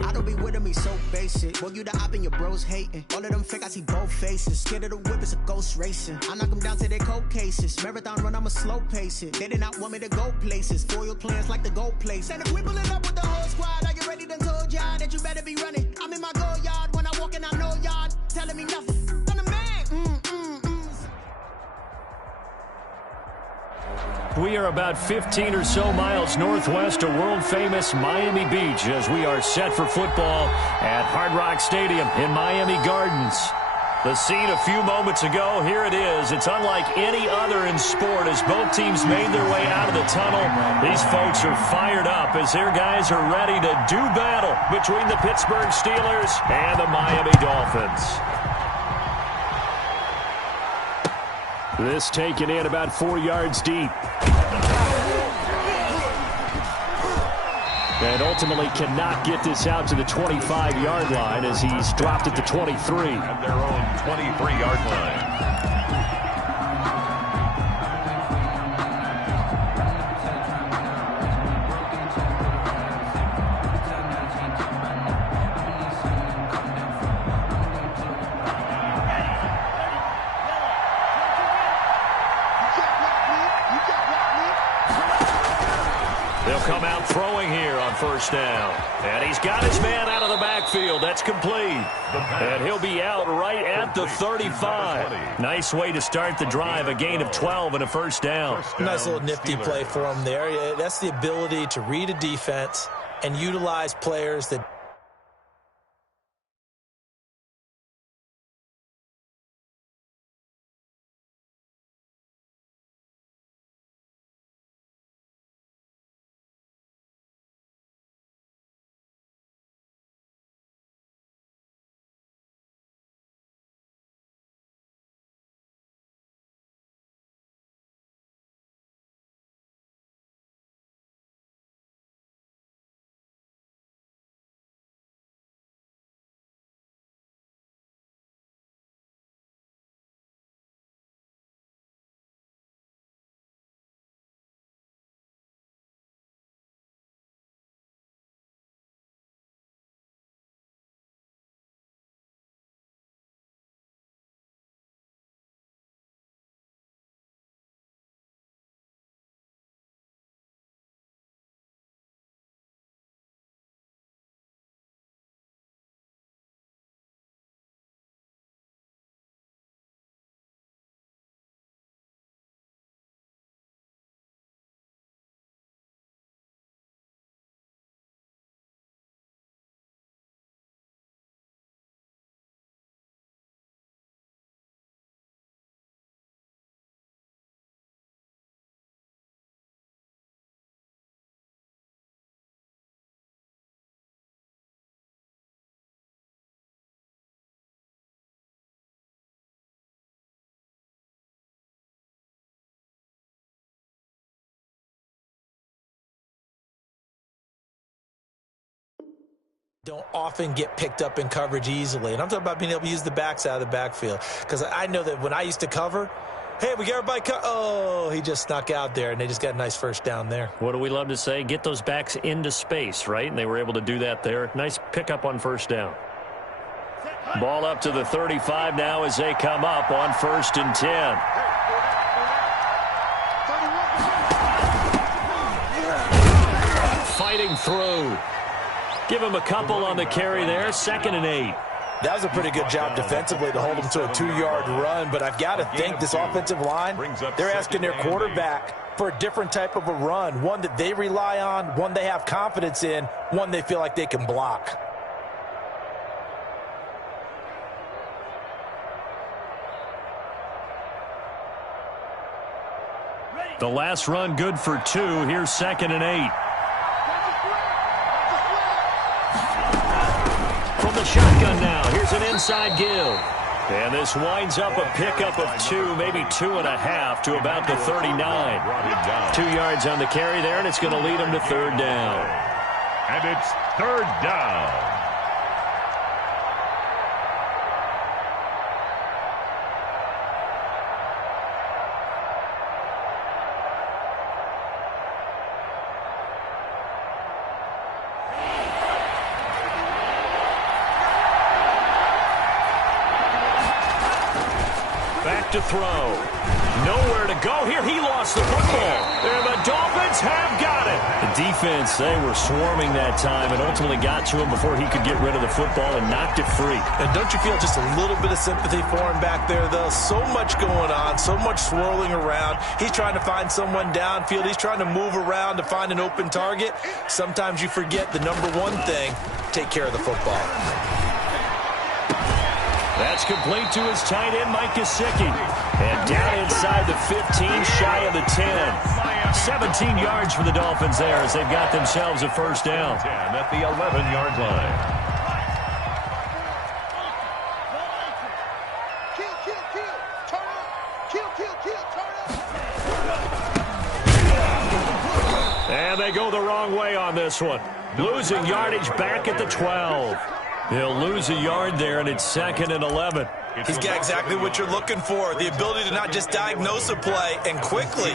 I don't be with me so basic. Boy, you the op and your bros hating. All of them fake, I see both faces. Scared of the whip, it's a ghost racing. I knock them down to their cold cases. Marathon run, I'ma slow pace it. They did not want me to go places. Foil plans like the gold place. And if we pulling up with the whole squad, are you ready? Done told y'all that you better be running. I'm in my go yard. When I walk in, I know y'all telling me nothing. I'm the man. We are about 15 or so miles northwest of world-famous Miami Beach as we are set for football at Hard Rock Stadium in Miami Gardens. The scene a few moments ago, here it is. It's unlike any other in sport as both teams made their way out of the tunnel. These folks are fired up as their guys are ready to do battle between the Pittsburgh Steelers and the Miami Dolphins. This taken in about 4 yards deep. And ultimately cannot get this out to the 25-yard line as he's dropped it to 23. At their own 23-yard line. They'll come out throwing here on first down. And he's got his man out of the backfield. That's complete. And he'll be out right at the 35. Nice way to start the drive. A gain of 12 and a first down. Nice little nifty play for him there. That's the ability to read a defense and utilize players that don't often get picked up in coverage easily. And I'm talking about being able to use the backs out of the backfield. Because I know that when I used to cover, hey, we got everybody oh, he just snuck out there, and they just got a nice first down there. What do we love to say? Get those backs into space, right? And they were able to do that there. Nice pickup on first down. Ball up to the 35 now as they come up on 1st and 10. Fighting through. Give him a couple on the carry there. 2nd and 8. That was a pretty good job defensively to hold him to a 2-yard run, but I've got to think this offensive line, they're asking their quarterback for a different type of a run, one that they rely on, one they have confidence in, one they feel like they can block. The last run good for 2. Here's 2nd and 8. From the shotgun now, here's an inside give. And this winds up a pickup of 2, maybe 2.5 to about the 39. 2 yards on the carry there, and it's going to lead him to 3rd down. And it's 3rd down. back to throw. Nowhere to go here. He lost the football. And the Dolphins have got it. The defense, they were swarming that time and ultimately got to him before he could get rid of the football and knocked it free. And don't you feel just a little bit of sympathy for him back there, though? So much going on, so much swirling around. He's trying to find someone downfield. He's trying to move around to find an open target. Sometimes you forget the number one thing, take care of the football. That's complete to his tight end, Mike Gesicki. And down inside the 15, shy of the 10. 17 yards for the Dolphins there as they've got themselves a first down. 10 at the 11-yard line. And they go the wrong way on this one. Losing yardage back at the 12. He'll lose a yard there, and it's 2nd and 11. He's got exactly what you're looking for, the ability to not just diagnose a play and quickly,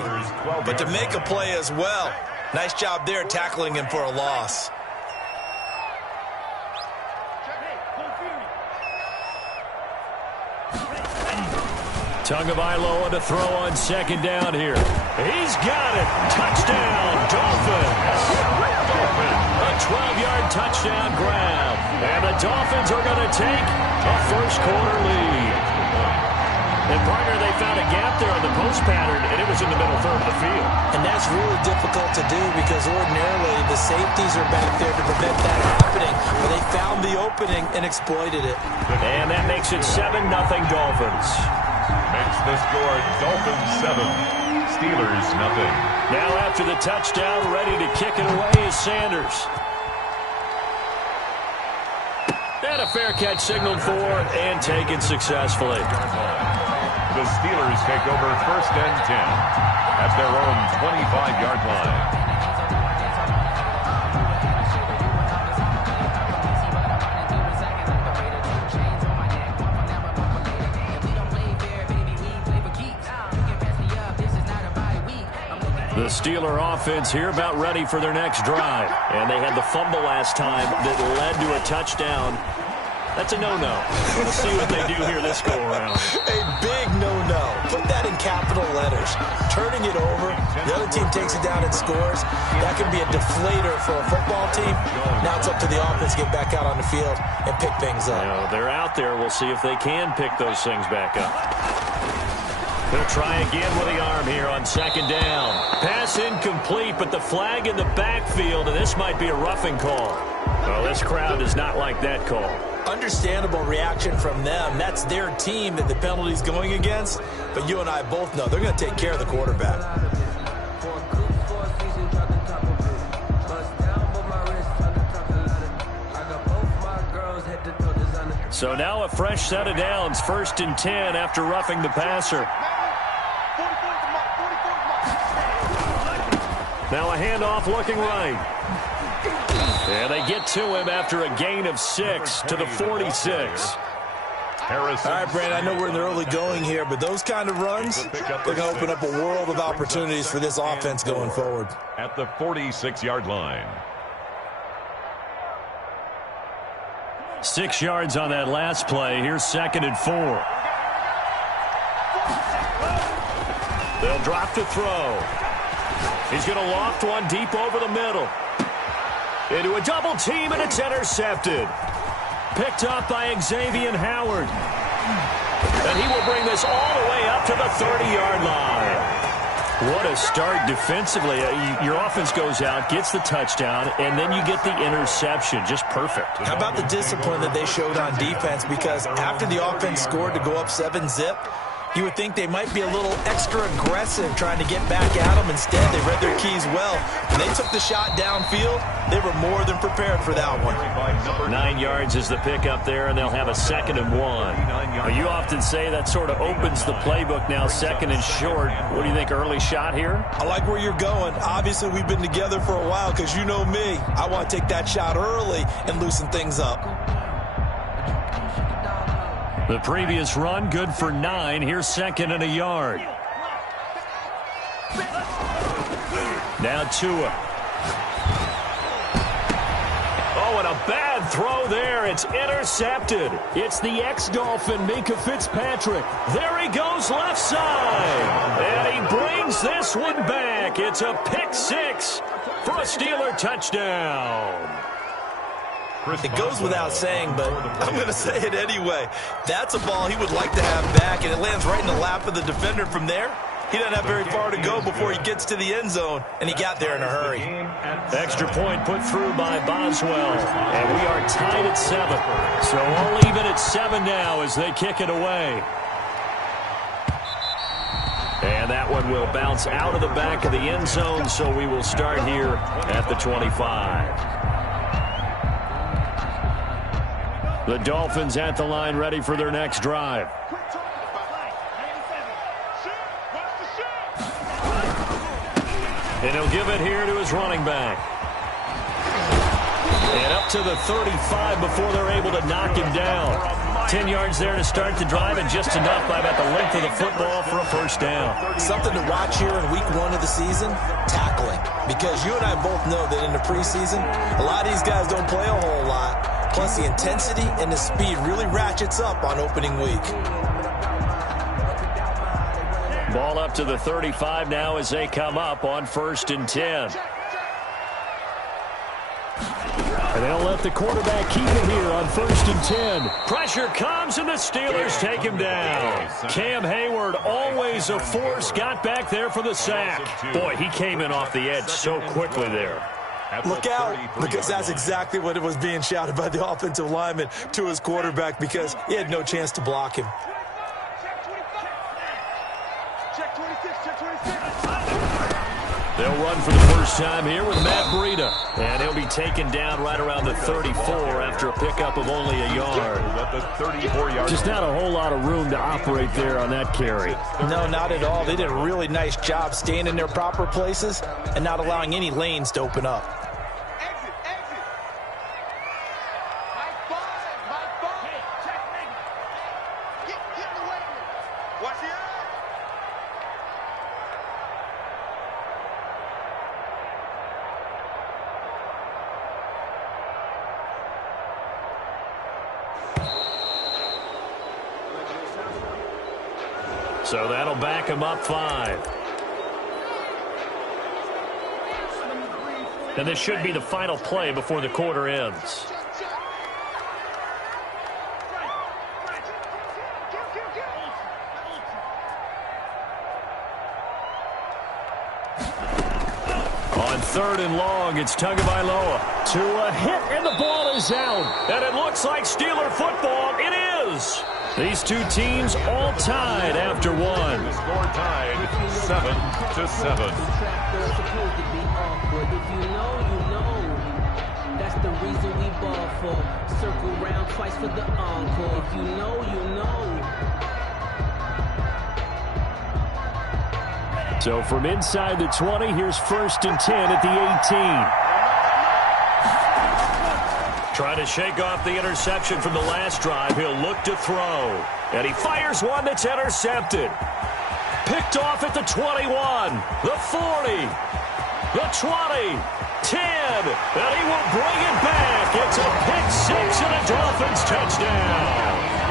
but to make a play as well. Nice job there tackling him for a loss. Tagovailoa to throw on 2nd down here. He's got it. Touchdown, Dolphins. A 12-yard touchdown grab. And the Dolphins are going to take a first-quarter lead. And, partner, they found a gap there on the post pattern, and it was in the middle third of the field. And that's really difficult to do because ordinarily the safeties are back there to prevent that happening. But they found the opening and exploited it. And that makes it 7-0 Dolphins. Makes the score Dolphins 7, Steelers 0. Now after the touchdown, ready to kick it away is Sanders. And a fair catch signaled for and taken successfully. The Steelers take over 1st and 10 at their own 25-yard line. The Steeler offense here about ready for their next drive. And they had the fumble last time that led to a touchdown. That's a no-no. We'll see what they do here this go-around. A big no-no. Put that in capital letters. Turning it over, the other team takes it down and scores. That can be a deflator for a football team. Now it's up to the offense to get back out on the field and pick things up. You know, they're out there. We'll see if they can pick those things back up. He'll try again with the arm here on 2nd down. Pass incomplete, but the flag in the backfield, and this might be a roughing call. Well, this crowd does not like that call. Understandable reaction from them. That's their team that the penalty's going against. But you and I both know they're going to take care of the quarterback. So now a fresh set of downs, 1st and 10 after roughing the passer. Now a handoff looking right. And they get to him after a gain of 6 to the 46. All right, Brandon, I know we're in the early going here, but those kind of runs, they're going to open up a world of opportunities for this offense going forward. At the 46-yard line. 6 yards on that last play. Here's 2nd and 4. They'll drop to throw. He's going to loft one deep over the middle. Into a double team, and it's intercepted. Picked up by Xavier Howard. And he will bring this all the way up to the 30-yard line. What a start defensively. Your offense goes out, gets the touchdown, and then you get the interception. Just perfect. How about the discipline that they showed on defense? Because after the offense scored to go up 7-zip, you would think they might be a little extra aggressive trying to get back at them. Instead, they read their keys well. When they took the shot downfield, they were more than prepared for that one. 9 yards is the pickup there, and they'll have a 2nd and 1. Now, you often say that sort of opens the playbook now, 2nd and short. What do you think, early shot here? I like where you're going. Obviously, we've been together for a while because you know me. I want to take that shot early and loosen things up. The previous run, good for 9. Here's 2nd and a yard. Now Tua. Oh, and a bad throw there. It's intercepted. It's the ex-Dolphin, Minka Fitzpatrick. There he goes left side. And he brings this one back. It's a pick six for a Steeler touchdown. It goes without saying, but I'm going to say it anyway. That's a ball he would like to have back, and it lands right in the lap of the defender from there. He doesn't have very far to go before he gets to the end zone, and he got there in a hurry. Extra point put through by Boswell, and we are tied at 7. So all even at 7 now as they kick it away. And that one will bounce out of the back of the end zone, so we will start here at the 25. The Dolphins at the line, ready for their next drive. And he'll give it here to his running back. And up to the 35 before they're able to knock him down. 10 yards there to start the drive, and just enough by about the length of the football for a first down. Something to watch here in week 1 of the season, tackling. Because you and I both know that in the preseason, a lot of these guys don't play a whole lot. Plus, the intensity and the speed really ratchets up on opening week. Ball up to the 35 now as they come up on 1st and 10. And they'll let the quarterback keep it here on 1st and 10. Pressure comes, and the Steelers take him down. Cam Hayward, always a force, got back there for the sack. Boy, he came in off the edge so quickly there. Look out, because that's exactly what it was being shouted by the offensive lineman to his quarterback, because he had no chance to block him. They'll run for the first time here with Matt Breida. And he'll be taken down right around the 34 after a pickup of only a yard. Just not a whole lot of room to operate there on that carry. No, not at all. They did a really nice job staying in their proper places and not allowing any lanes to open up. So that'll back him up 5. And this should be the final play before the quarter ends. On 3rd and long, it's Tagovailoa to a hit, and the ball is out. And it looks like Steeler football. It is. These two teams all tied after 1. The score tied 7-7. If you know, that's the reason we ball for. Circle round twice for the encore. If you know, you know. So from inside the 20, here's 1st and 10 at the 18. Trying to shake off the interception from the last drive. He'll look to throw. And he fires one that's intercepted. Picked off at the 21, the 40, the 20, 10. And he will bring it back. It's a pick six and a Dolphins touchdown.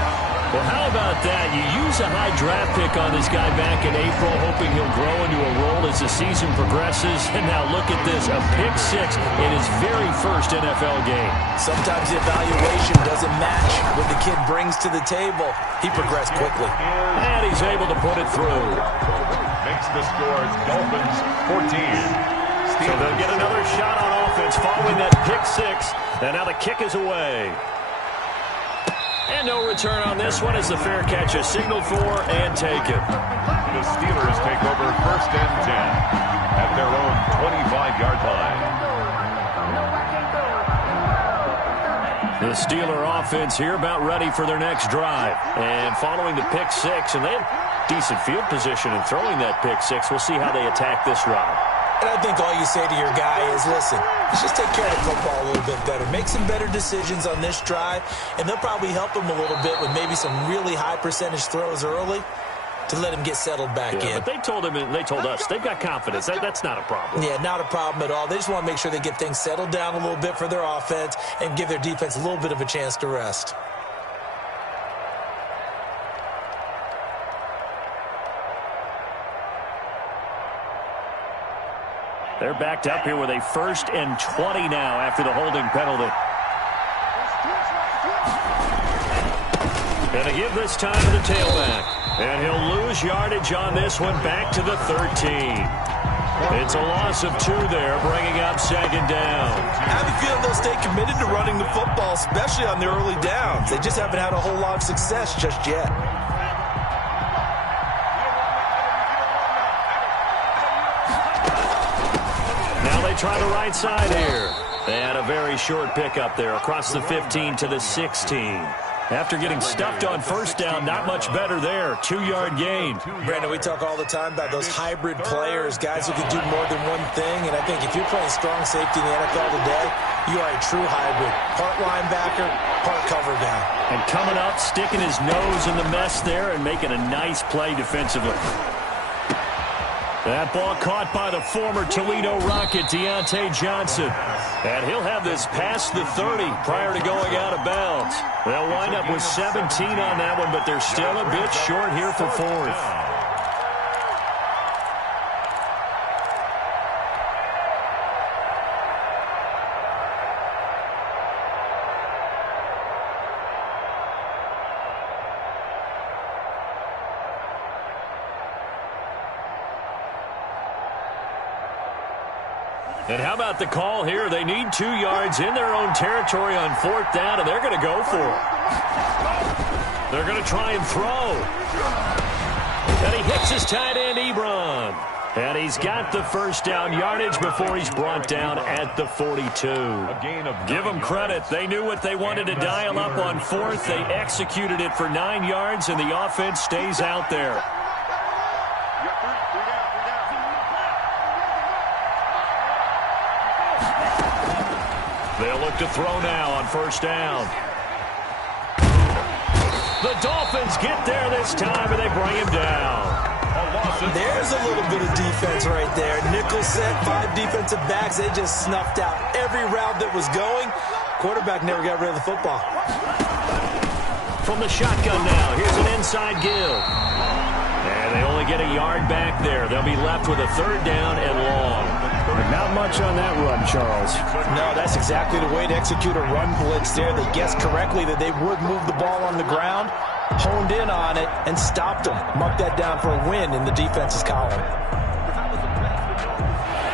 Well, how about that? You use a high draft pick on this guy back in April, hoping he'll grow into a role as the season progresses. And now look at this, a pick six in his very first NFL game. Sometimes the evaluation doesn't match what the kid brings to the table. He progressed quickly. And he's able to put it through. Makes the score Dolphins 14. So they'll get another shot on offense following that pick six. And now the kick is away. And no return on this one as the fair catch is signaled for and taken. The Steelers take over 1st and 10 at their own 25-yard line. The Steeler offense here about ready for their next drive. And following the pick six, and they have decent field position in throwing that pick six. We'll see how they attack this drive. And I think all you say to your guy is, listen, let's just take care of the football a little bit better. Make some better decisions on this drive, and they'll probably help him a little bit with maybe some really high percentage throws early to let him get settled back in. But they told us they've got confidence. That's not a problem. Yeah, not a problem at all. They just want to make sure they get things settled down a little bit for their offense and give their defense a little bit of a chance to rest. They're backed up here with a 1st and 20 now after the holding penalty. Going to give this time to the tailback. And he'll lose yardage on this one back to the 13. It's a loss of 2 there, bringing up 2nd down. I have a feeling they'll stay committed to running the football, especially on the early downs. They just haven't had a whole lot of success just yet. Try the right side here. They had a very short pickup there across the 15 to the 16. After getting stuffed on 1st down, not much better there. 2-yard gain. Brandon, we talk all the time about those hybrid players, guys who can do more than one thing. And I think if you're playing strong safety in the NFL today, you are a true hybrid. Part linebacker, part cover guy. And coming up, sticking his nose in the mess there and making a nice play defensively. That ball caught by the former Toledo Rocket, Deontay Johnson. And he'll have this past the 30 prior to going out of bounds. They'll wind up with 17 on that one, but they're still a bit short here for 4th. And how about the call here? They need 2 yards in their own territory on 4th down, and they're going to go for it. They're going to try and throw. And he hits his tight end, Ebron. And he's got the 1st down yardage before he's brought down at the 42. Give them credit. They knew what they wanted to dial up on 4th. They executed it for 9 yards, and the offense stays out there. They'll look to throw now on 1st down. The Dolphins get there this time, and they bring him down. There's a little bit of defense right there. Nickel set, 5 defensive backs. They just snuffed out every route that was going. Quarterback never got rid of the football. From the shotgun now, here's an inside give. And they only get a yard back there. They'll be left with a 3rd down and long. Not much on that run, Charles. No, that's exactly the way to execute a run blitz there. They guessed correctly that they would move the ball on the ground, honed in on it, and stopped them. Mark that down for a win in the defense's column.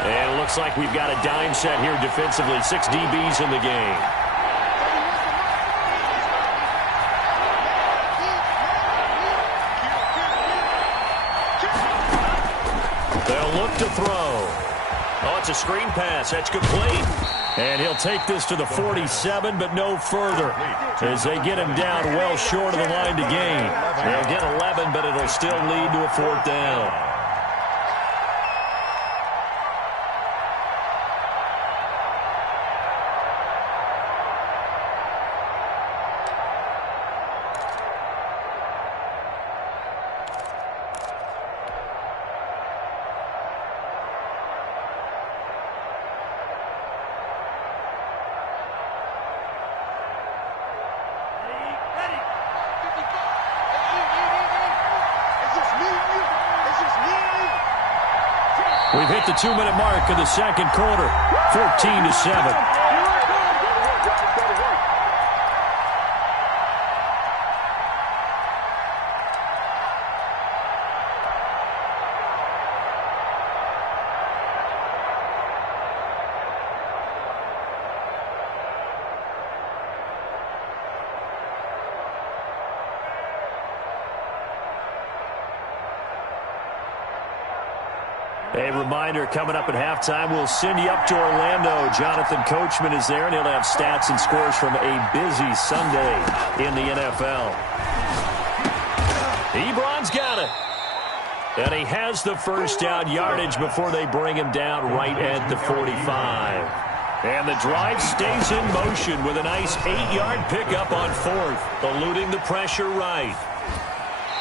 And it looks like we've got a dime set here defensively. 6 DBs in the game. They'll look to throw. Oh, it's a screen pass. That's complete. And he'll take this to the 47, but no further, as they get him down well short of the line to gain. They'll get 11, but it'll still lead to a 4th down. We've hit the 2-minute mark of the 2nd quarter, 14-7. A reminder, coming up at halftime, we'll send you up to Orlando. Jonathan Coachman is there, and he'll have stats and scores from a busy Sunday in the NFL. Ebron's got it. And he has the 1st down yardage before they bring him down right at the 45. And the drive stays in motion with a nice 8-yard pickup on 4th, eluding the pressure right.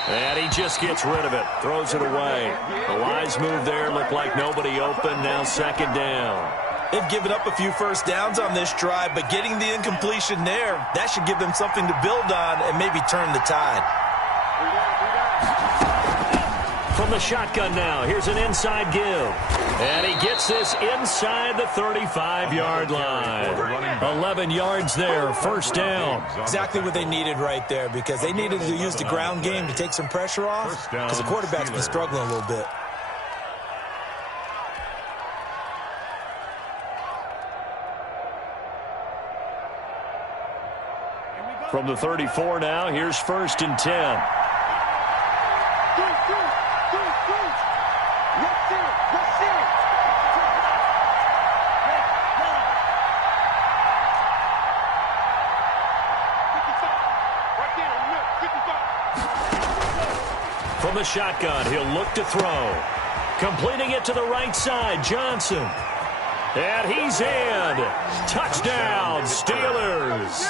And he just gets rid of it, throws it away. The wise move there, looked like nobody open, now second down. They've given up a few first downs on this drive, but getting the incompletion there, that should give them something to build on and maybe turn the tide. From the shotgun now, here's an inside give. And he gets this inside the 35-yard line. 11 yards there, first down. Exactly what they needed right there, because they needed to use the ground game to take some pressure off, because the quarterback's been struggling a little bit. From the 34 now, here's first and 10. From the shotgun, he'll look to throw. Completing it to the right side, Johnson. And he's in. Touchdown, Steelers.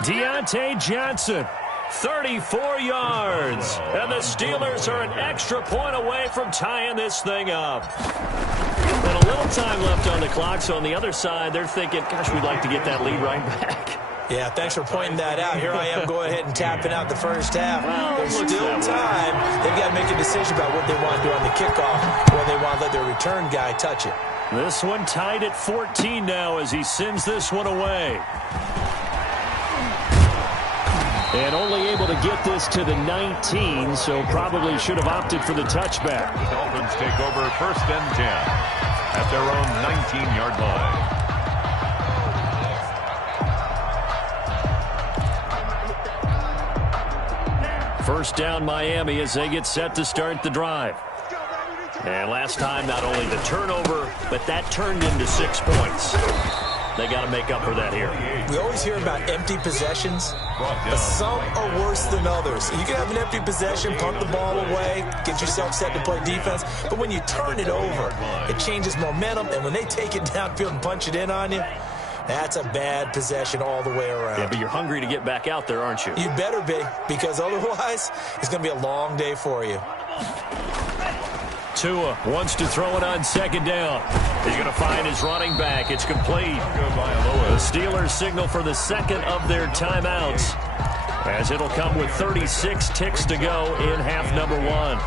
Deontay Johnson, 34 yards. And the Steelers are an extra point away from tying this thing up. And a little time left on the clock, so on the other side, they're thinking, gosh, we'd like to get that lead right back. Yeah, thanks for pointing that out. Here I am going ahead and tapping out the first half. Well, there's still time. They've got to make a decision about what they want to do on the kickoff, or they want to let their return guy touch it. This one tied at 14 now as he sends this one away. And only able to get this to the 19, so probably should have opted for the touchback. The Dolphins take over first and 10 at their own 19-yard line. First down Miami as they get set to start the drive. And last time, not only the turnover, but that turned into 6 points. They got to make up for that here. We always hear about empty possessions, but some are worse than others. You can have an empty possession, punt the ball away, get yourself set to play defense, but when you turn it over, it changes momentum, and when they take it downfield and punch it in on you, that's a bad possession all the way around. Yeah, but you're hungry to get back out there, aren't you? You better be, because otherwise, it's going to be a long day for you. Tua wants to throw it on second down. He's going to find his running back. It's complete. The Steelers signal for the second of their timeouts, as it'll come with 36 ticks to go in half number one.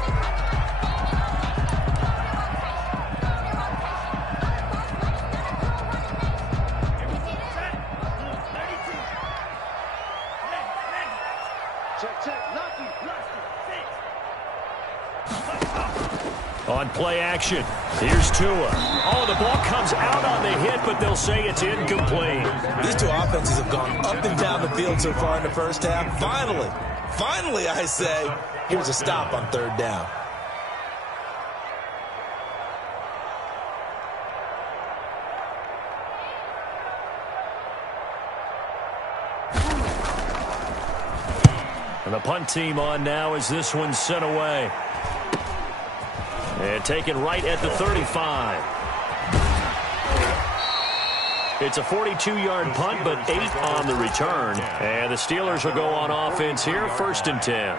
On play action, here's Tua. Oh, the ball comes out on the hit, but they'll say it's incomplete. These two offenses have gone up and down the field so far in the first half. Finally, I say, here's a stop on third down. And the punt team on now as this one's sent away. And taken right at the 35. It's a 42-yard punt, but 8 on the return. And the Steelers will go on offense here, first and 10.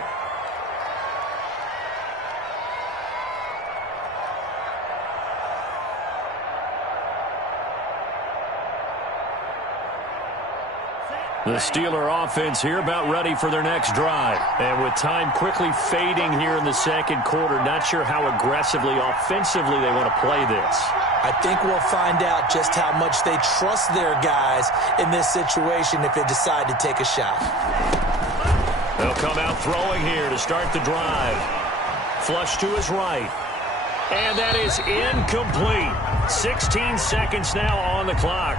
The Steeler offense here about ready for their next drive. And with time quickly fading here in the second quarter, not sure how aggressively, offensively they want to play this. I think we'll find out just how much they trust their guys in this situation if they decide to take a shot. They'll come out throwing here to start the drive. Flush to his right. And that is incomplete. 16 seconds now on the clock.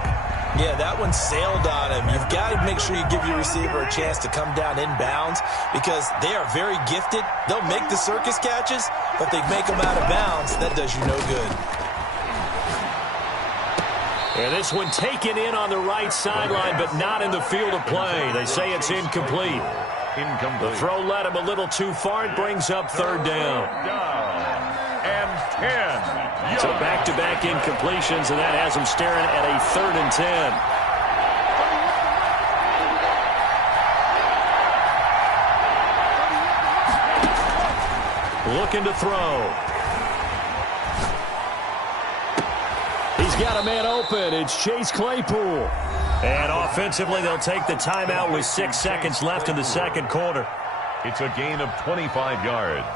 Yeah, that one sailed on him. You've got to make sure you give your receiver a chance to come down inbounds because they are very gifted. They'll make the circus catches, but they make them out of bounds. That does you no good. And this one taken in on the right sideline, but not in the field of play. They say it's incomplete. The throw led him a little too far. It brings up third down. And 10. So back-to-back incompletions, and that has him staring at a 3rd and 10. looking to throw. He's got a man open. It's Chase Claypool. And offensively, they'll take the timeout with 6 seconds left in the second quarter. It's a gain of 25 yards.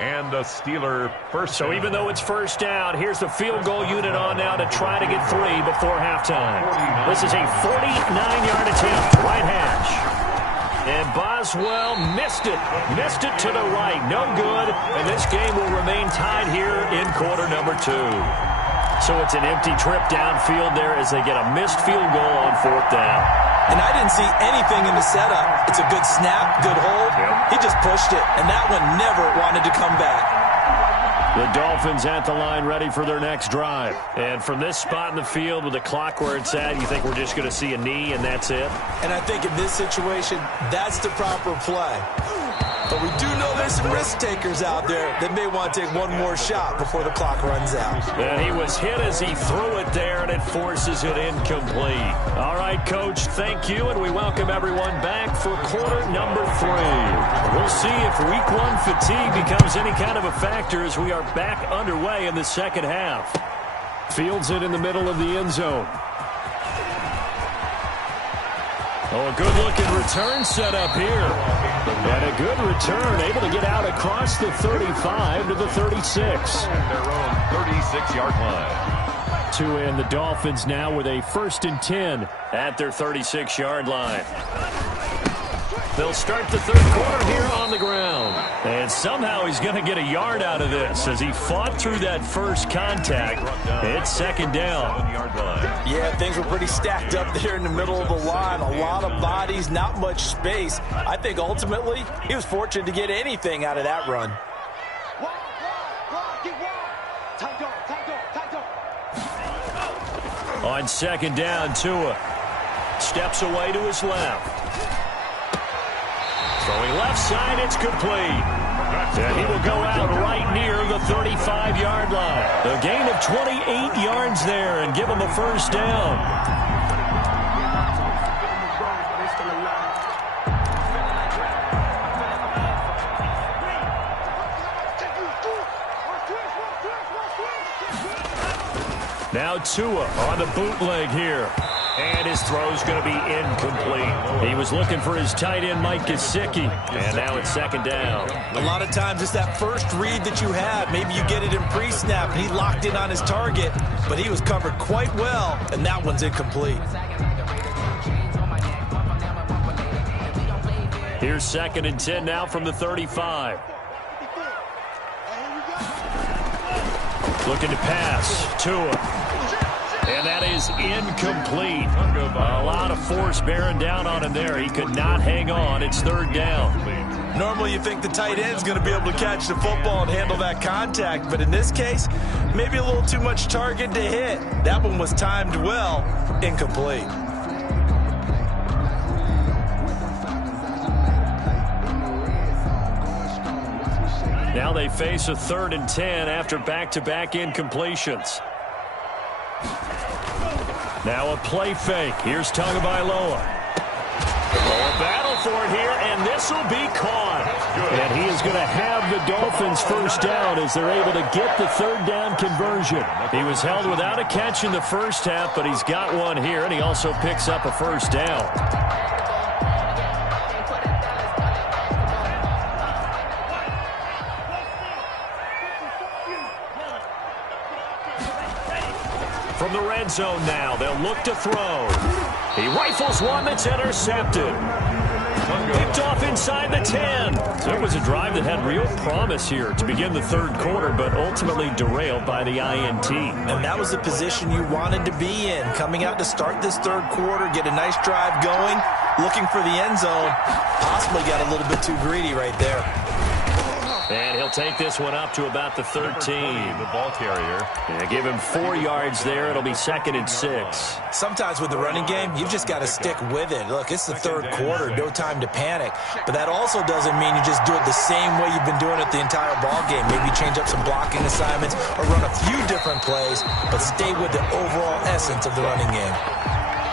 And a Steeler first. So even though it's first down, here's the field goal unit on now to try to get 3 before halftime. This is a 49-yard attempt, right hash. And Boswell missed it. Missed it to the right. No good. And this game will remain tied here in quarter number 2. So it's an empty trip downfield there as they get a missed field goal on 4th down. And I didn't see anything in the setup. It's a good snap, good hold. Yep. He just pushed it, and that one never wanted to come back. The Dolphins at the line ready for their next drive. And from this spot in the field with the clock where it's at, you think we're just going to see a knee and that's it? And I think in this situation, that's the proper play. But we do know there's some risk takers out there that may want to take one more shot before the clock runs out. And he was hit as he threw it there, and it forces it incomplete. All right, Coach, thank you, and we welcome everyone back for quarter number 3. We'll see if Week 1 fatigue becomes any kind of a factor as we are back underway in the second half. Fields it in the middle of the end zone. Oh, a good-looking return set up here. And a good return, able to get out across the 35 to the 36. Their own 36-yard line. To end the Dolphins now with a 1st and 10 at their 36-yard line. They'll start the third quarter here on the ground. And somehow he's going to get a yard out of this as he fought through that first contact. It's 2nd down. Yeah, things were pretty stacked up there in the middle of the line. A lot of bodies, not much space. I think ultimately he was fortunate to get anything out of that run. On 2nd down, Tua steps away to his left. Throwing left side, it's complete. And he will go out right near the 35-yard line. A gain of 28 yards there and give him a 1st down. Now Tua on the bootleg here. And his throw's going to be incomplete. He was looking for his tight end, Mike Gesicki. And now it's 2nd down. A lot of times it's that first read that you have. Maybe you get it in pre-snap, and he locked in on his target. But he was covered quite well, and that one's incomplete. Here's 2nd and 10 now from the 35. Looking to pass. Tua. And that is incomplete. A lot of force bearing down on him there. He could not hang on. It's 3rd down. Normally you think the tight end's going to be able to catch the football and handle that contact. But in this case, maybe a little too much target to hit. That one was timed well. Incomplete. Now they face a 3rd and 10 after back-to-back incompletions. Now a play fake. Here's Tagovailoa. A battle for it here, and this will be caught. And he is going to have the Dolphins' 1st down as they're able to get the 3rd down conversion. He was held without a catch in the first half, but he's got one here, and he also picks up a 1st down. From the red zone now, they'll look to throw. He rifles one that's intercepted. Picked off inside the 10. So it was a drive that had real promise here to begin the 3rd quarter, but ultimately derailed by the INT. And that was the position you wanted to be in. Coming out to start this 3rd quarter, get a nice drive going, looking for the end zone. Possibly got a little bit too greedy right there. And he'll take this one up to about the 13. The ball carrier. And give him 4 yards there. It'll be 2nd and 6. Sometimes with the running game, you've just got to stick with it. Look, it's the 3rd quarter. No time to panic. But that also doesn't mean you just do it the same way you've been doing it the entire ball game. Maybe change up some blocking assignments or run a few different plays, but stay with the overall essence of the running game.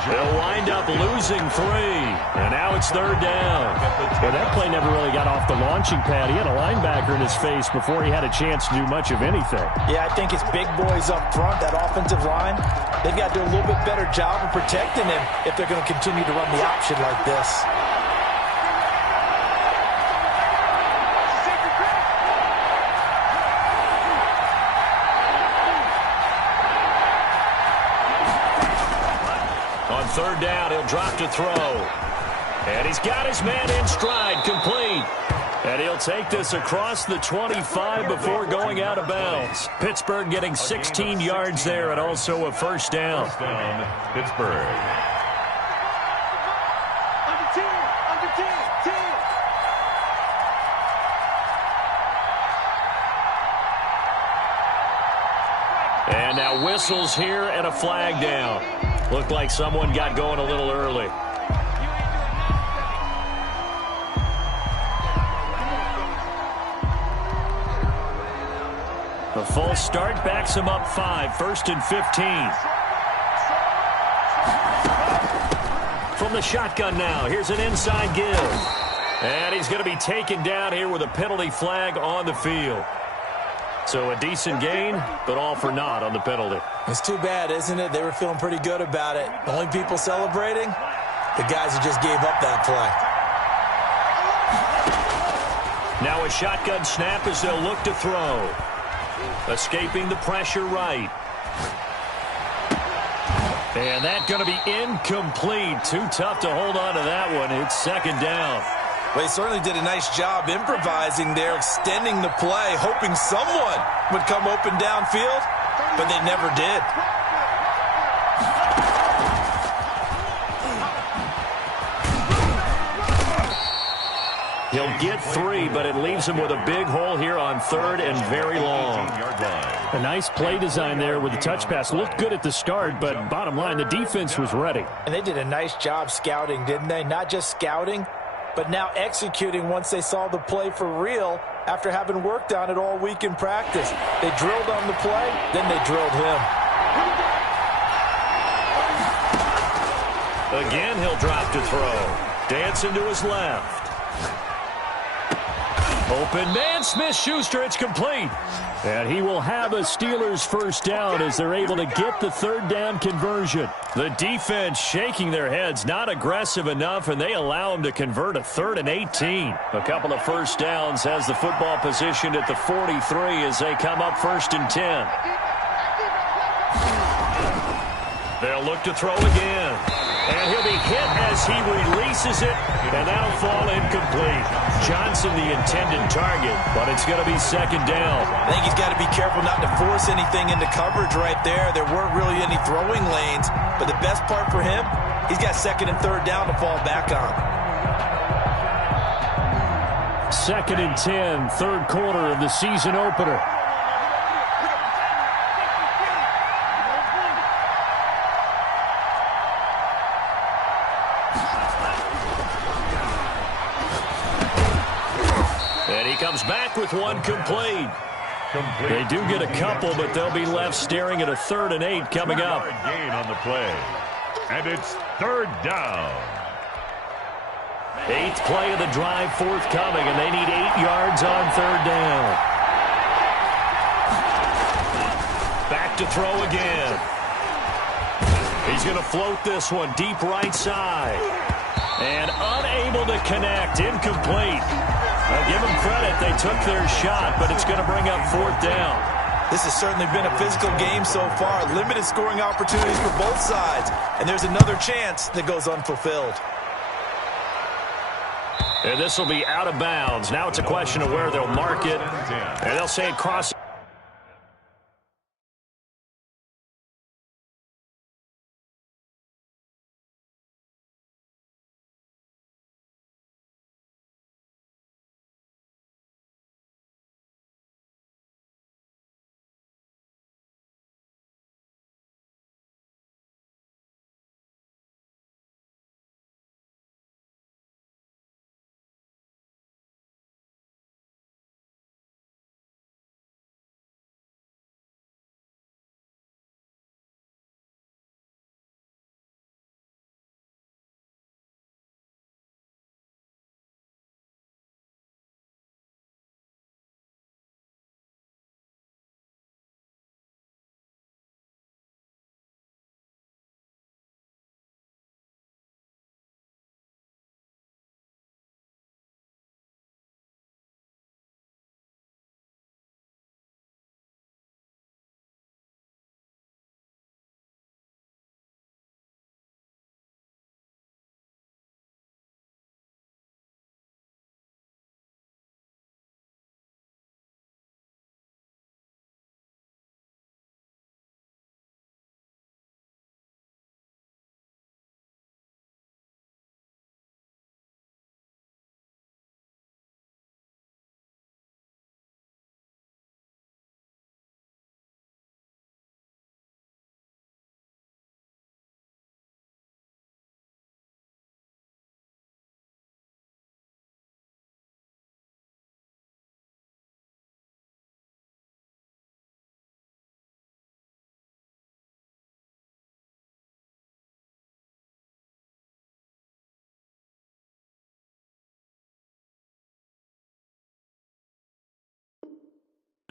They'll wind up losing 3, and now it's 3rd down. Well, that play never really got off the launching pad. He had a linebacker in his face before he had a chance to do much of anything. Yeah, I think his big boys up front, that offensive line, they've got to do a little bit better job of protecting him if they're going to continue to run the option like this. On 3rd down, he'll drop to throw. And he's got his man in stride, complete. And he'll take this across the 25 before going out of bounds. Pittsburgh getting 16 yards there and also a 1st down. First down, Pittsburgh. And now whistles here and a flag down. Looked like someone got going a little early. The false start backs him up 5, 1st and 15. From the shotgun now, here's an inside give. And he's going to be taken down here with a penalty flag on the field. So a decent gain, but all for naught on the penalty. It's too bad, isn't it? They were feeling pretty good about it. The only people celebrating, the guys who just gave up that play. Now a shotgun snap as they'll look to throw. Escaping the pressure right. And that's going to be incomplete. Too tough to hold on to that one. It's 2nd down. Well, he certainly did a nice job improvising there, extending the play, hoping someone would come open downfield, but they never did. He'll get 3, but it leaves him with a big hole here on 3rd and very long. A nice play design there with the touch pass. Looked good at the start, but bottom line, the defense was ready. And they did a nice job scouting, didn't they? Not just scouting, but now executing once they saw the play for real after having worked on it all week in practice. They drilled on the play, then they drilled him. Again, he'll drop to throw. Dancing to his left. Open man, Smith-Schuster, it's complete. And he will have a Steelers 1st down as they're able to get the 3rd down conversion. The defense shaking their heads, not aggressive enough, and they allow him to convert a 3rd and 18. A couple of 1st downs has the football positioned at the 43 as they come up 1st and 10. They'll look to throw again. And he'll be hit as he releases it, and that'll fall incomplete. Johnson the intended target, but it's going to be 2nd down. I think he's got to be careful not to force anything into coverage right there. There weren't really any throwing lanes, but the best part for him, he's got 2nd and 3rd down to fall back on. 2nd and 10, 3rd quarter of the season opener. And he comes back with one complete. They do get a couple, but they'll be left staring at a 3rd and 8 coming up. Gain on the play. And it's 3rd down. 8th play of the drive forthcoming, and they need 8 yards on 3rd down. Back to throw again. He's going to float this one deep right side. And unable to connect, incomplete. I'll give them credit. They took their shot, but it's going to bring up 4th down. This has certainly been a physical game so far. Limited scoring opportunities for both sides. And there's another chance that goes unfulfilled. And this will be out of bounds. Now it's a question of where they'll mark it. And they'll say it crosses.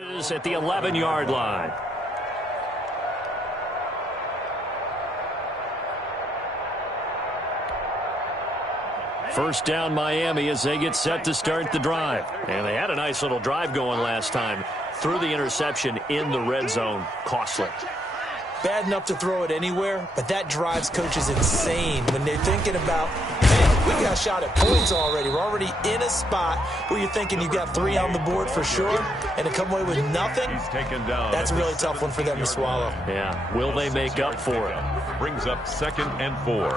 Is at the 11-yard line. First down Miami as they get set to start the drive. And they had a nice little drive going last time. Threw the interception in the red zone. Costly. Bad enough to throw it anywhere, but that drives coaches insane when they're thinking about, man, we got shot at points already. We're already in a spot where you're thinking you got 3 on the board for sure, and to come away with nothing, that's a really tough one for them to swallow. Yeah, will they make up for it? Brings up 2nd and 4.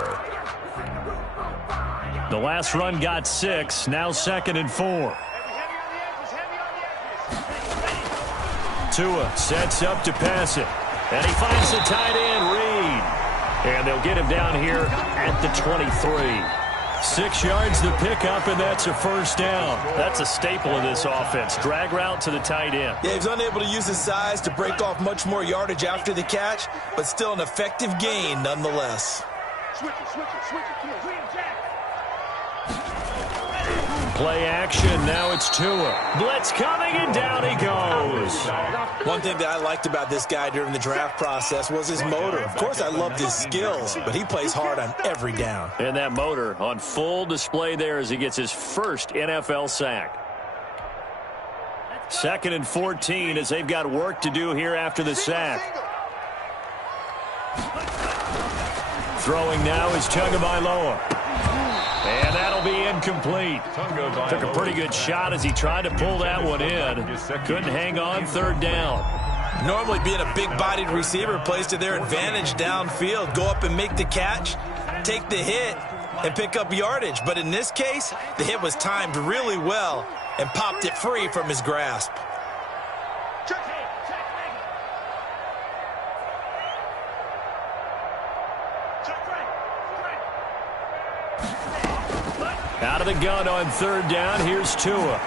The last run got 6, now 2nd and 4. Tua sets up to pass it. And he finds the tight end, Reed. And they'll get him down here at the 23. 6 yards the pickup, and that's a first down. That's a staple of this offense. Drag route to the tight end. Yeah, he's unable to use his size to break off much more yardage after the catch, but still an effective gain nonetheless. Play action. Now it's Tua. Blitz coming, and down he goes. One thing that I liked about this guy during the draft process was his motor. Of course, I loved his skills, but he plays hard on every down. And that motor on full display there as he gets his first NFL sack. 2nd and 14 as they've got work to do here after the sack. Throwing now is Tagovailoa. And that'll be incomplete. Took a pretty good shot as he tried to pull that one in. Couldn't hang on 3rd down. Normally being a big-bodied receiver plays to their advantage downfield. Go up and make the catch, take the hit, and pick up yardage. But in this case, the hit was timed really well and popped it free from his grasp. Out of the gun on 3rd down, here's Tua.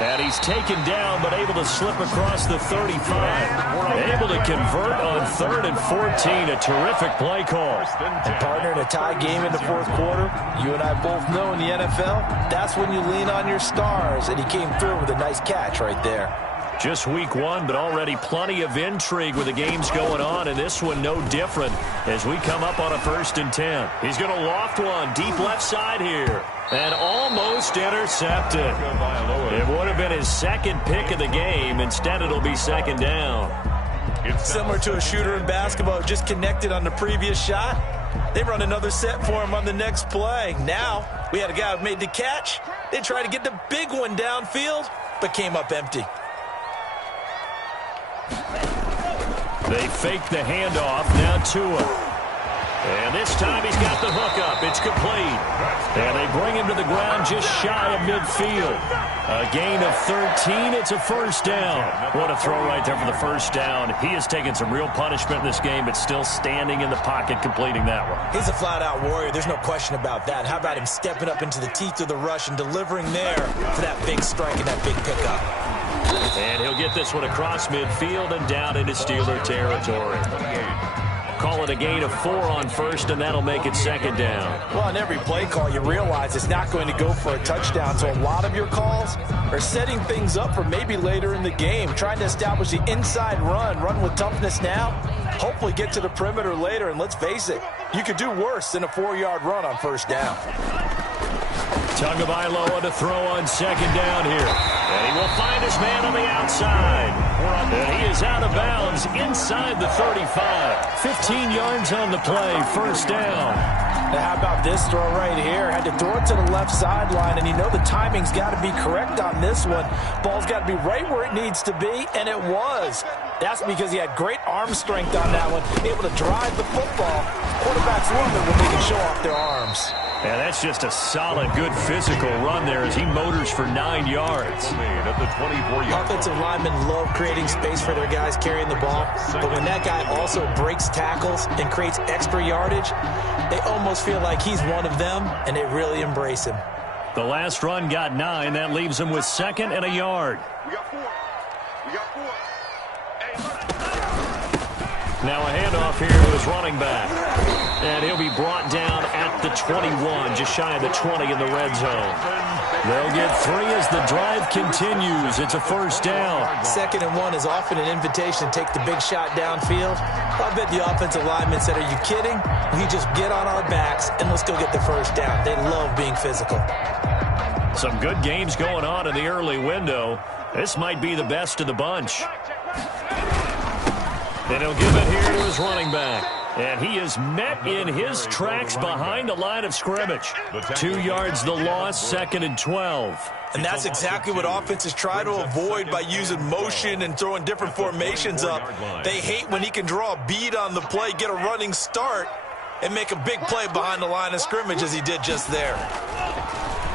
And he's taken down, but able to slip across the 35. Able to convert on 3rd and 14. A terrific play call. And partner, in a tie game in the 4th quarter, you and I both know in the NFL, that's when you lean on your stars. And he came through with a nice catch right there. Just week 1, but already plenty of intrigue with the games going on, and this one no different as we come up on a 1st and 10. He's going to loft one deep left side here. And almost intercepted. It would have been his 2nd pick of the game. Instead, it'll be 2nd down. It's similar to a shooter in basketball, just connected on the previous shot. They run another set for him on the next play. Now, we had a guy who made the catch. They tried to get the big one downfield, but came up empty. They fake the handoff. Now Tua. And this time he's got the hook up. It's complete. And they bring him to the ground just shy of midfield. A gain of 13. It's a first down. What a throw right there for the first down. He has taken some real punishment in this game, but still standing in the pocket completing that one. He's a flat-out warrior. There's no question about that. How about him stepping up into the teeth of the rush and delivering there for that big strike and that big pickup. And he'll get this one across midfield and down into Steeler territory. Call it a gain of 4 on 1st, and that'll make it 2nd down. Well, on every play call, you realize it's not going to go for a touchdown, so a lot of your calls are setting things up for maybe later in the game, trying to establish the inside run with toughness now, hopefully get to the perimeter later, and let's face it, you could do worse than a 4-yard run on 1st down. Tagovailoa to throw on 2nd down here. And he will find his man on the outside. And he is out of bounds inside the 35. 15 yards on the play, 1st down. Now how about this throw right here? Had to throw it to the left sideline, and you know the timing's got to be correct on this one. Ball's got to be right where it needs to be, and it was. That's because he had great arm strength on that one, able to drive the football. Quarterbacks love it when they can show off their arms. And that's just a solid, good physical run there as he motors for 9 yards. Offensive linemen love creating space for their guys carrying the ball, but when that guy also breaks tackles and creates extra yardage, they almost feel like he's one of them, and they really embrace him. The last run got 9. That leaves him with 2nd and a yard. We got 4. Now a handoff here to his running back. And he'll be brought down at the 21, just shy of the 20 in the red zone. They'll get 3 as the drive continues. It's a first down. 2nd and 1 is often an invitation to take the big shot downfield. I bet the offensive lineman said, are you kidding? We just get on our backs and let's go get the first down. They love being physical. Some good games going on in the early window. This might be the best of the bunch. And he'll give it here to his running back. And he is met in his tracks behind the line of scrimmage. 2 yards the loss, 2nd and 12. And that's exactly what offenses try to avoid by using motion and throwing different formations up. They hate when he can draw a bead on the play, get a running start, and make a big play behind the line of scrimmage as he did just there.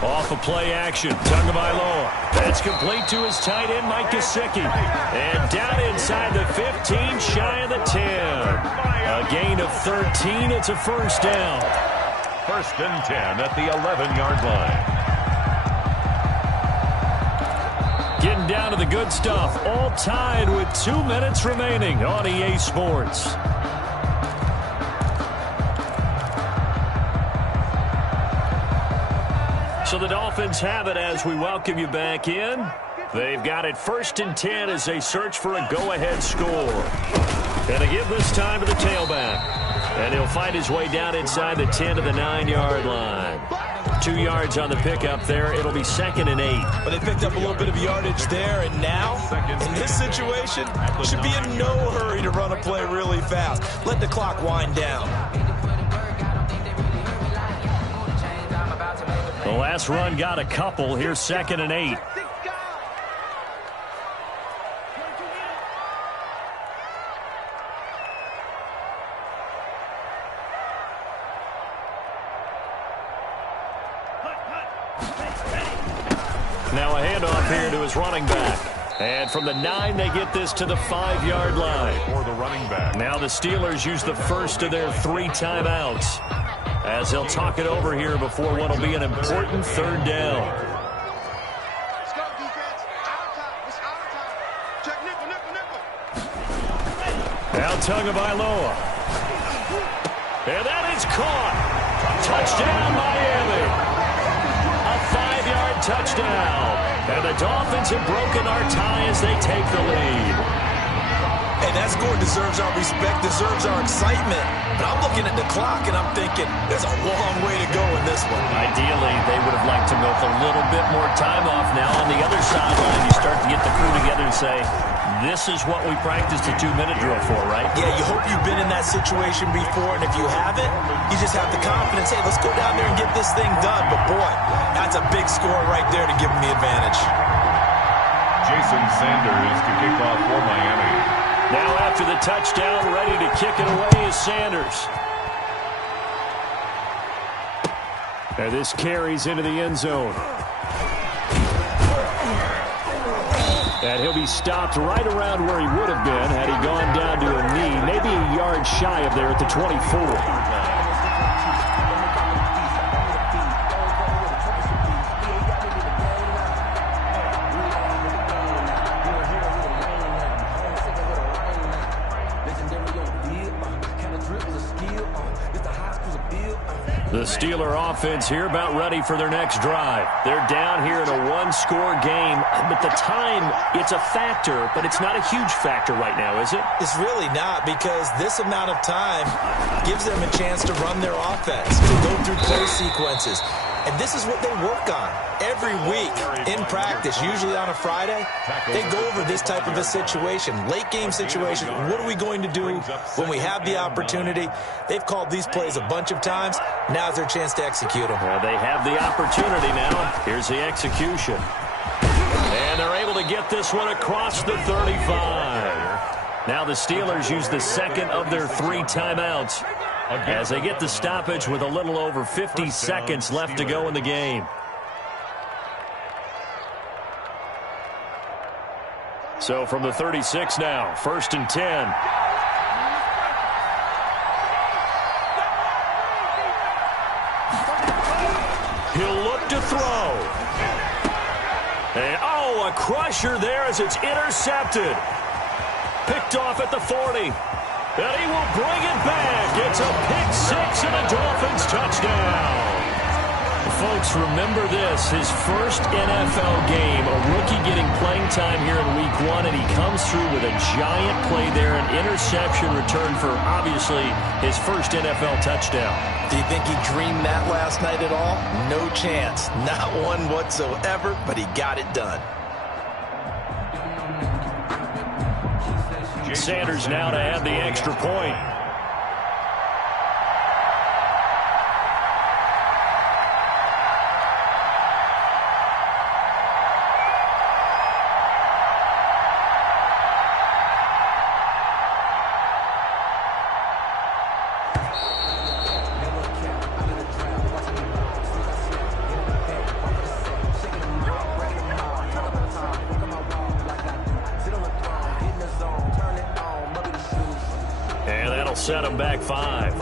Off of play action, Tagovailoa. That's complete to his tight end, Mike Gesicki. And down inside the 15, shy of the 10. A gain of 13, it's a first down. 1st and 10 at the 11-yard line. Getting down to the good stuff, all tied with 2 minutes remaining on EA Sports. So the Dolphins have it as we welcome you back in. They've got it 1st and 10 as they search for a go-ahead score. And they give this time to the tailback. And he'll find his way down inside the 10 to the 9-yard line. 2 yards on the pickup there. It'll be 2nd and 8. But they picked up a little bit of yardage there, and now, in this situation, should be in no hurry to run a play really fast. Let the clock wind down. The last run got a couple. Here's 2nd and 8. Now a handoff here to his running back. And from the 9, they get this to the 5-yard line. For the running back. Now the Steelers use the first of their 3 timeouts, as they'll talk it over here before what will be an important 3rd down. Let's go, defense. Our time. It's our time. Check nickel, nickel, nickel. Now Tagovailoa. And that is caught. Touchdown, Miami. A 5-yard touchdown. And the Dolphins have broken our tie as they take the lead. Hey, that score deserves our respect, deserves our excitement. But I'm looking at the clock, and I'm thinking, there's a long way to go in this one. Ideally, they would have liked to milk a little bit more time off. Now on the other sideline, you start to get the crew together and say, this is what we practiced a 2-minute drill for, right? Yeah, you hope you've been in that situation before, and if you haven't, you just have the confidence, hey, let's go down there and get this thing done. But boy, that's a big score right there to give them the advantage. Jason Sanders to kick off for Miami. Now after the touchdown, ready to kick it away is Sanders. And this carries into the end zone. And he'll be stopped right around where he would have been had he gone down to a knee, maybe a yard shy of there at the 24. The Steeler offense here about ready for their next drive. They're down here in a 1-score game, but the time, it's a factor, but it's not a huge factor right now, is it? It's really not, because this amount of time gives them a chance to run their offense, to go through play sequences. And this is what they work on every week in practice, usually on a Friday. They go over this type of a situation, late game situation. What are we going to do when we have the opportunity? They've called these plays a bunch of times. Now's their chance to execute them. Well, they have the opportunity now. Here's the execution. And they're able to get this one across the 35. Now the Steelers use the 2nd of their 3 timeouts as they get the stoppage with a little over 50 seconds left to go in the game. So from the 36 now, 1st and 10. He'll look to throw. And, a crusher there as it's intercepted. Picked off at the 40. And he will bring it back. It's a pick 6 and a Dolphins touchdown. Folks, folks, remember this. His first NFL game, a rookie getting playing time here in Week 1, and he comes through with a giant play there, an interception return for, obviously, his first NFL touchdown. Do you think he dreamed that last night at all? No chance. Not one whatsoever, but he got it done. Sanders now to add the extra point. Set him back 5.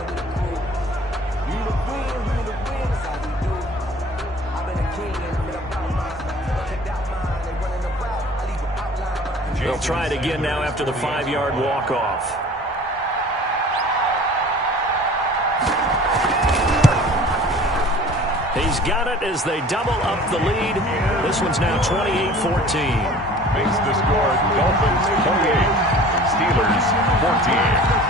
They'll try it again now after the 5-yard walk-off. He's got it as they double up the lead. This one's now 28-14. Makes the score Dolphins 28, Steelers 14.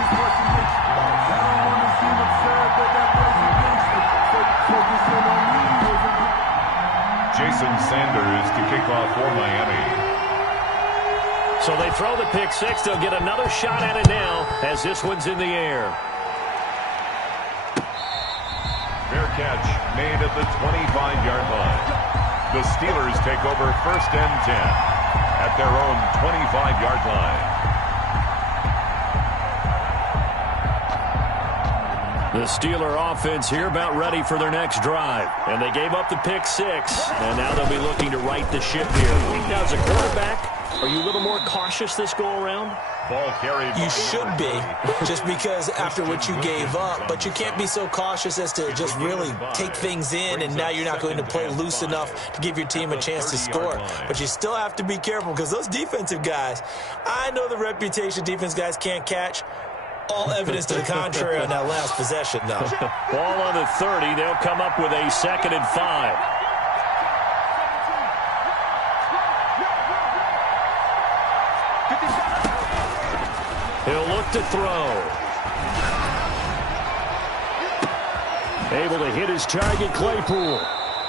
Jason Sanders to kick off for Miami. So they throw the pick 6. They'll get another shot at it now as this one's in the air. Fair catch made at the 25-yard line. The Steelers take over 1st and 10 at their own 25-yard line. The Steeler offense here about ready for their next drive. And they gave up the pick 6. And now they'll be looking to right the ship here. Now, as a quarterback, are you a little more cautious this go-around? Ball carried. You should be, just because after what you gave up. But you can't be so cautious as to just really take things in, and now you're not going to play loose enough to give your team a chance to score. But you still have to be careful because those defensive guys, I know the reputation defense guys can't catch. All evidence to the contrary on that last possession, though. Ball on the 30. They'll come up with a 2nd and 5. He'll look to throw. Able to hit his target, Claypool.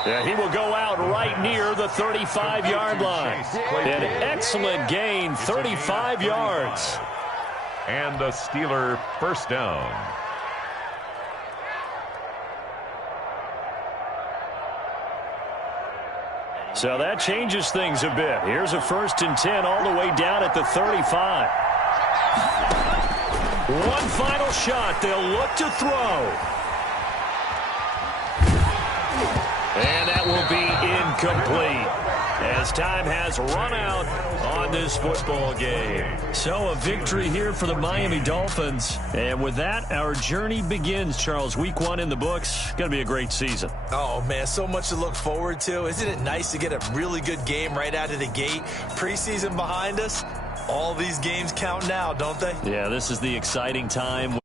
Yeah, he will go out right near the 35-yard line. An excellent gain, 35 yards. And a Steeler first down. So that changes things a bit. Here's a 1st and 10 all the way down at the 35. One final shot. They'll look to throw. And that will be incomplete, as time has run out on this football game. So a victory here for the Miami Dolphins. And with that, our journey begins, Charles. Week 1 in the books. Going to be a great season. Oh, man, so much to look forward to. Isn't it nice to get a really good game right out of the gate? Preseason behind us. All these games count now, don't they? Yeah, this is the exciting time.